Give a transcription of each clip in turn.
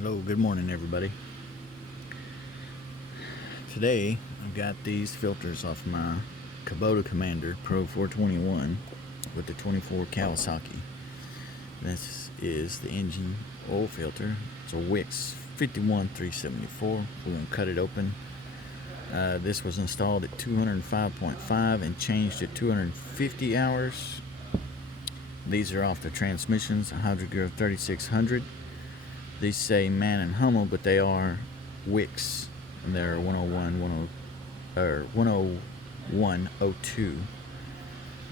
Hello, good morning everybody. Today I've got these filters off my Kubota Kommander Pro 421 with the 24 Kawasaki. This is the engine oil filter. It's a Wix 51374. We're going to cut it open. This was installed at 205.5 and changed at 250 hours. These are off the transmissions, Hydro 3600. These say Man and Hummel, but they are Wix, and they're 10102.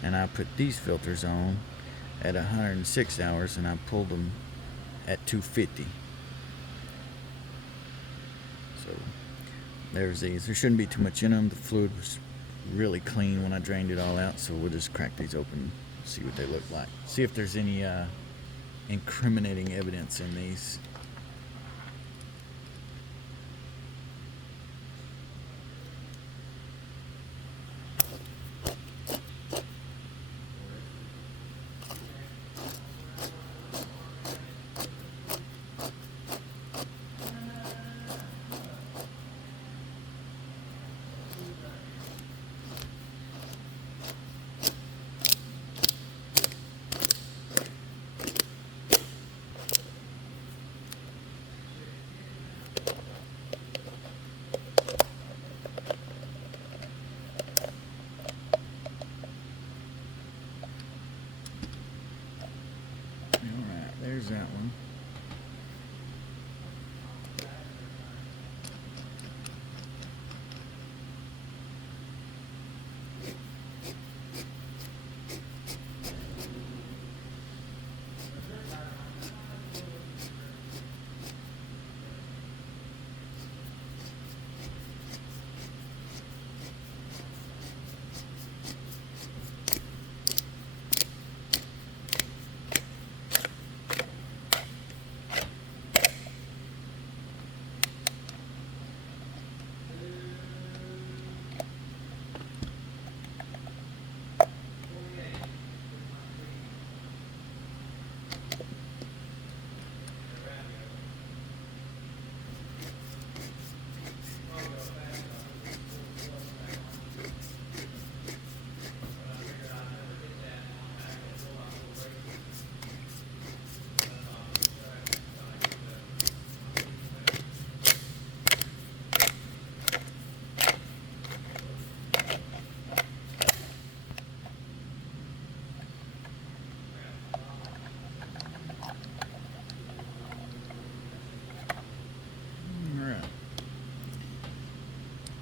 And I put these filters on at 106 hours, and I pulled them at 250. So there's these. There shouldn't be too much in them. The fluid was really clean when I drained it all out, so we'll just crack these open, see what they look like, see if there's any incriminating evidence in these. There's that one.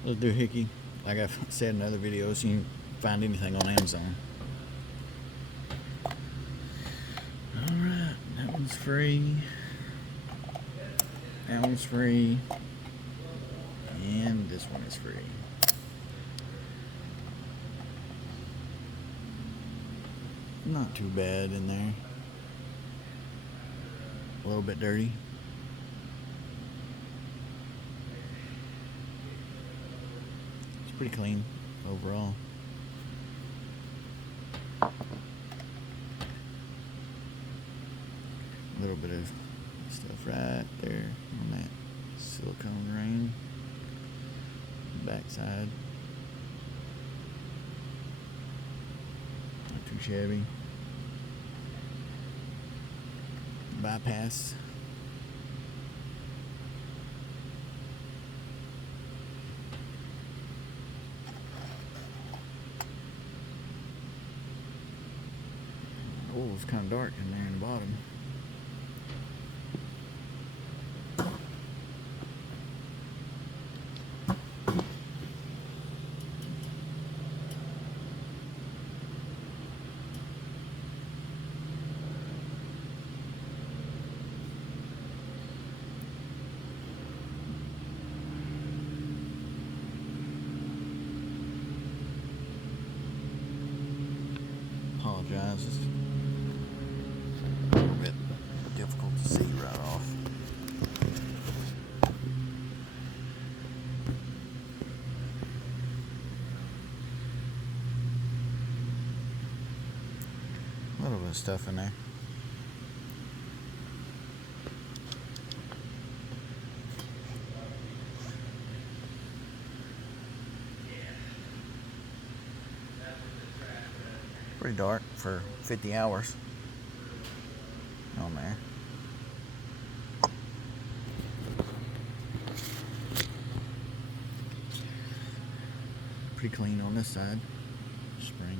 Little doohickey, like I've said in other videos, you can find anything on Amazon. Alright, that one's free. That one's free. And this one is free. Not too bad in there. A little bit dirty. Pretty clean overall. A little bit of stuff right there on that silicone ring, backside. Not too shabby. Bypass. Oh, it's kind of dark in there in the bottom. Apologize. It's a little bit difficult to see right off. A little bit of stuff in there. pretty dark for 50 hours on there. Pretty clean on this side. Spring.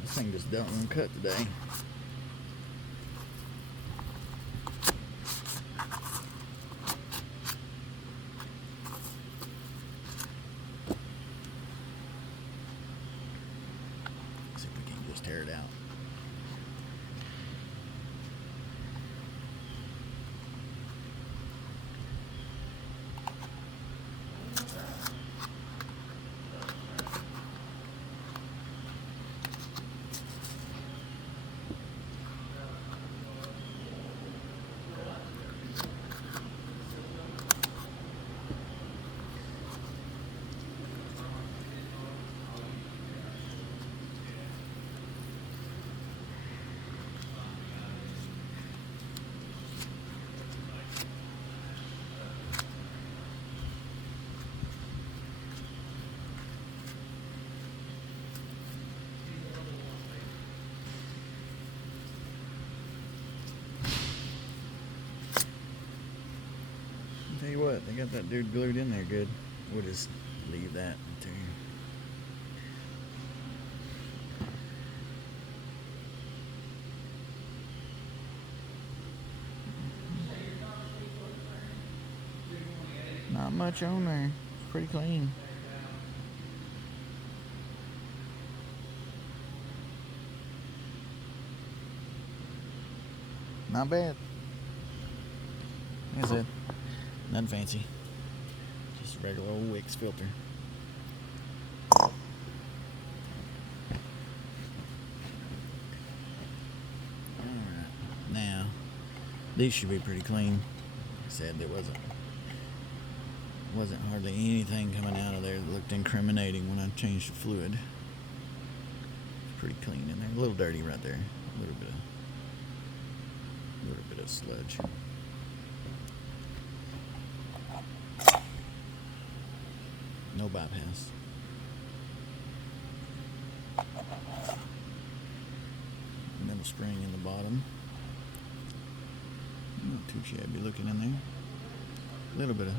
This thing just don't want to cut today. See if we can just tear it out. Tell you what, they got that dude glued in there good. We'll just leave that too. Not much on there. It's pretty clean. Not bad. Like I said, nothing fancy. Just a regular old Wix filter. Alright. Now, these should be pretty clean. Like I said, there wasn't hardly anything coming out of there that looked incriminating when I changed the fluid. It's pretty clean in there. A little dirty right there. A little bit of sludge. No bypass. Metal spring in the bottom. Not too shabby looking in there. A little bit of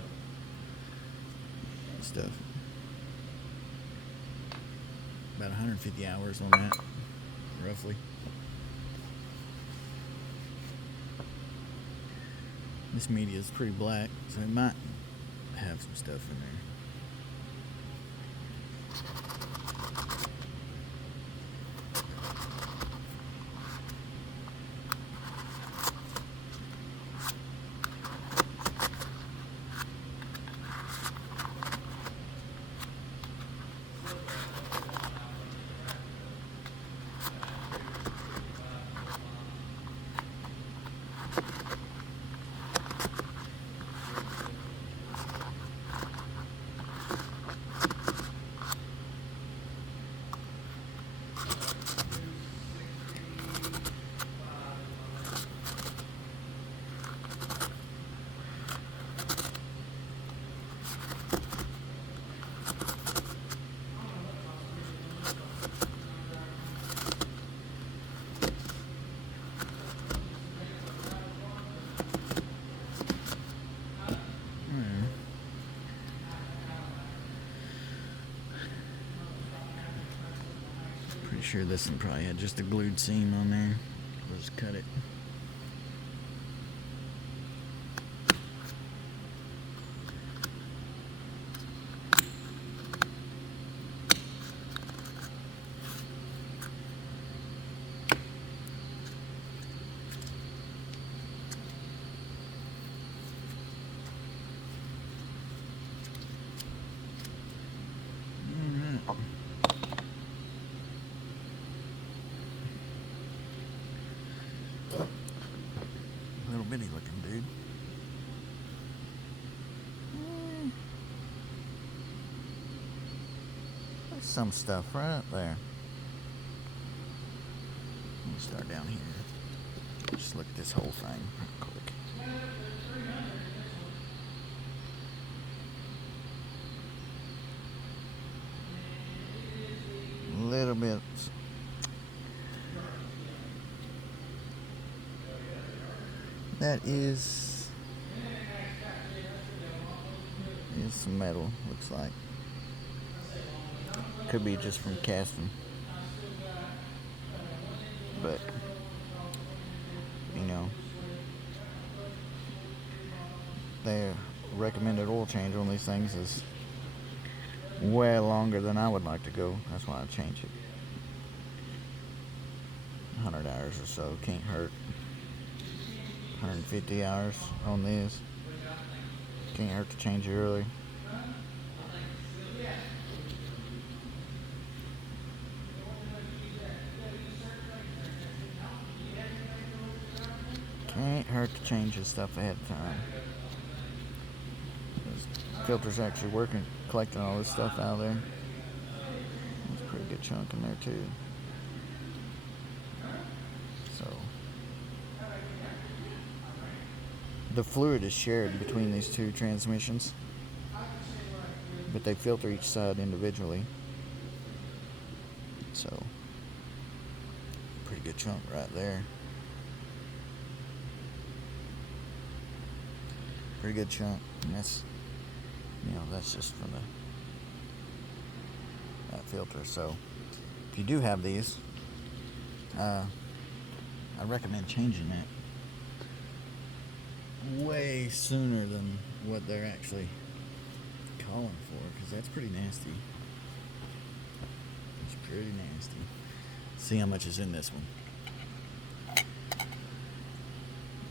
stuff. About 150 hours on that, roughly. This media is pretty black, so it might have some stuff in there. sure this one probably had just a glued seam on there. We'll just cut it. Little bitty looking dude. There's some stuff right up there. Let me start down here. Just look at this whole thing real quick. A little bit. That is some metal, looks like. Could be just from casting. But, you know, their recommended oil change on these things is way longer than I would like to go. That's why I change it. 100 hours or so, can't hurt. 150 hours on this. Can't hurt to change it early. Can't hurt to change this stuff ahead of time. This filter's actually working, collecting all this stuff out of there. There's a pretty good chunk in there too. So the fluid is shared between these two transmissions, but they filter each side individually. So pretty good chunk right there. Pretty good chunk, and that's, you know, that's just from that filter. So if you do have these, I recommend changing that way sooner than what they're actually calling for, because that's pretty nasty. It's pretty nasty. See how much is in this one.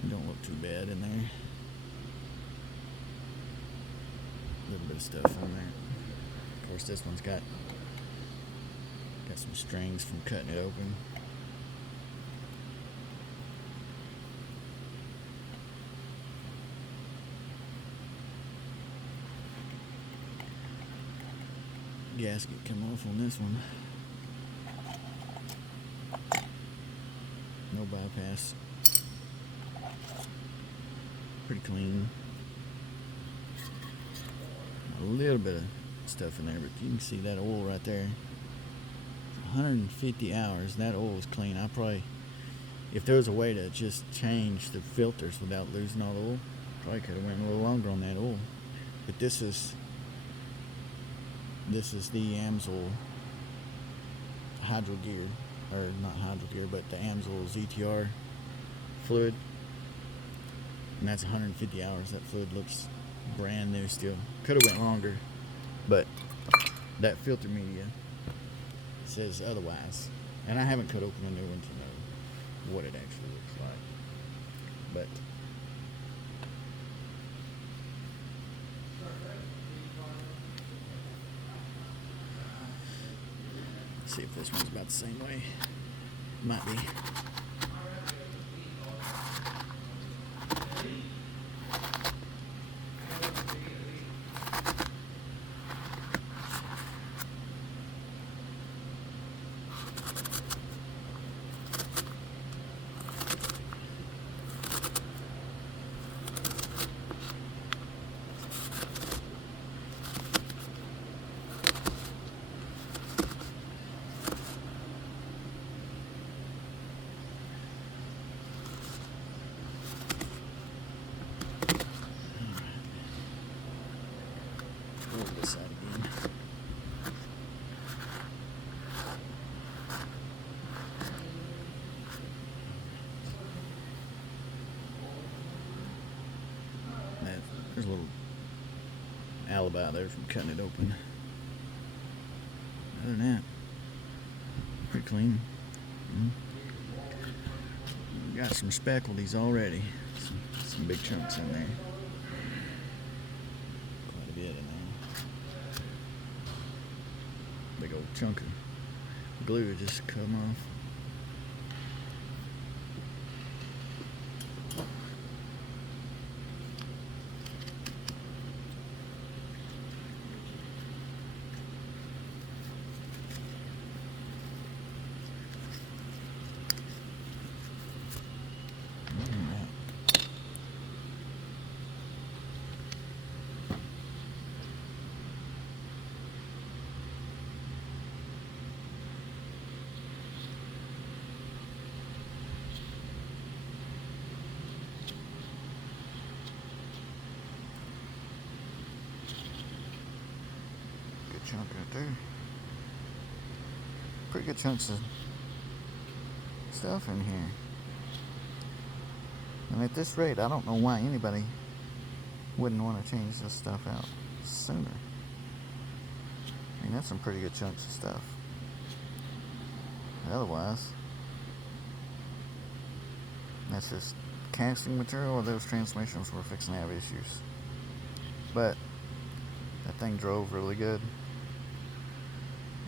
Don't look too bad in there. A little bit of stuff on there. Of course, this one's got some strings from cutting it open. Gasket come off on this one. No bypass. Pretty clean. A little bit of stuff in there, but you can see that oil right there. 150 hours. That oil is clean. I probably, if there was a way to just change the filters without losing all the oil, probably could have went a little longer on that oil. But this is the Amsoil Hydro Gear, or not Hydro Gear, but the Amsoil ZTR fluid, and that's 150 hours. That fluid looks brand new still. Could have went longer, but that filter media says otherwise, and I haven't cut open a new one to know what it actually looks like. But let's see if this one's about the same way. Might be. There's a little alibi there from cutting it open. Other than that, pretty clean. Got some specklies already. Some big chunks in there. Quite a bit in there. Big old chunk of glue just come off. Chunk right there. Pretty good chunks of stuff in here. And at this rate, I don't know why anybody wouldn't want to change this stuff out sooner. I mean, that's some pretty good chunks of stuff. Otherwise, that's just casting material, or those transmissions were fixing to have issues. But that thing drove really good.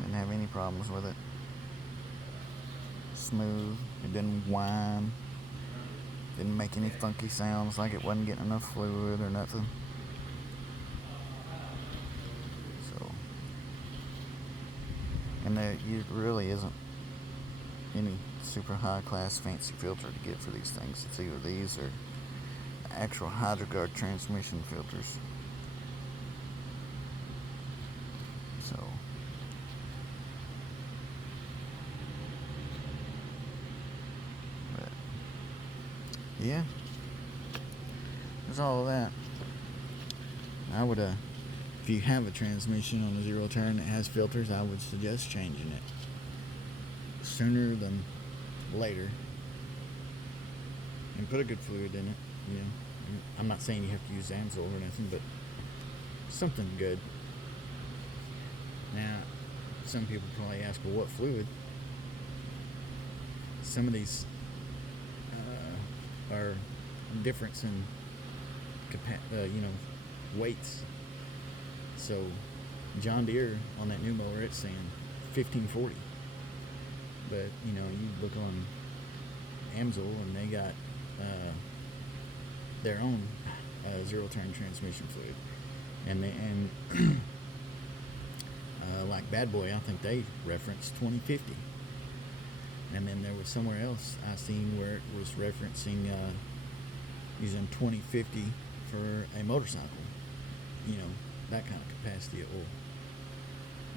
Didn't have any problems with it. Smooth. It didn't whine. Didn't make any funky sounds like it wasn't getting enough fluid or nothing. So, and there really isn't any super high class fancy filter to get for these things. It's either these or actual HydroGuard transmission filters. So, but yeah, there's all of that. I would, if you have a transmission on a zero turn that has filters, I would suggest changing it sooner than later, and put a good fluid in it. You know, I'm not saying you have to use Amsoil or nothing, but something good. Now, some people probably ask, well, what fluid? Some of these are difference in weights. So John Deere on that new mower, it's saying 1540, but you look on Amsoil and they got their own zero turn transmission fluid, and like Bad Boy, I think they referenced 2050, and then there was somewhere else I seen where it was referencing using 2050 for a motorcycle, that kind of capacity of oil.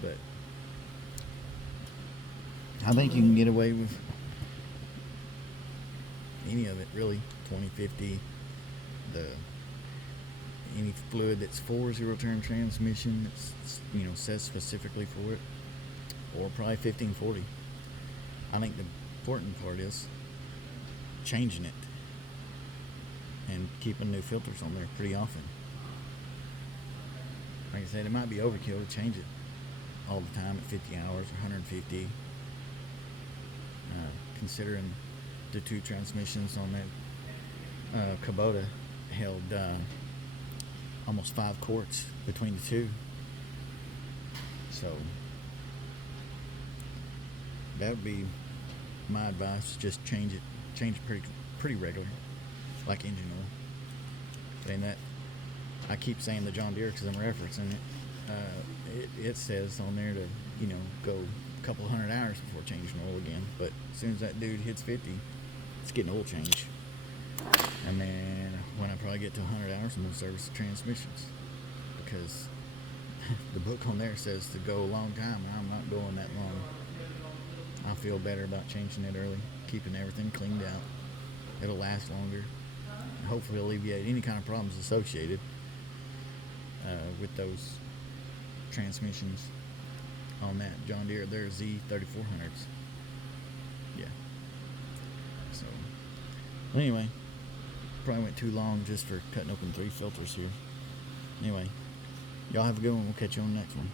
But I think you can get away with any of it, really. 2050, any fluid that's for zero turn transmission, that's says specifically for it, or probably 1540. I think the important part is changing it and keeping new filters on there pretty often. Like I said, it might be overkill to change it all the time at 50 hours or 150. Considering the two transmissions on that Kubota held almost 5 quarts between the two. So that would be my advice. Just change it pretty regular, like engine oil. And that, I keep saying the John Deere because I'm referencing it. It says on there to go a couple hundred hours before changing oil again. But as soon as that dude hits 50, it's getting oil change. And then when I probably get to 100 hours, I'm gonna service the transmissions, because the book on there says to go a long time, and I'm not going that long. I feel better about changing it early, keeping everything cleaned out. It'll last longer, and hopefully alleviate any kind of problems associated with those transmissions on that John Deere. They're Z3400s. Yeah. So anyway, probably went too long just for cutting open 3 filters here. Anyway, y'all have a good one. We'll catch you on the next one.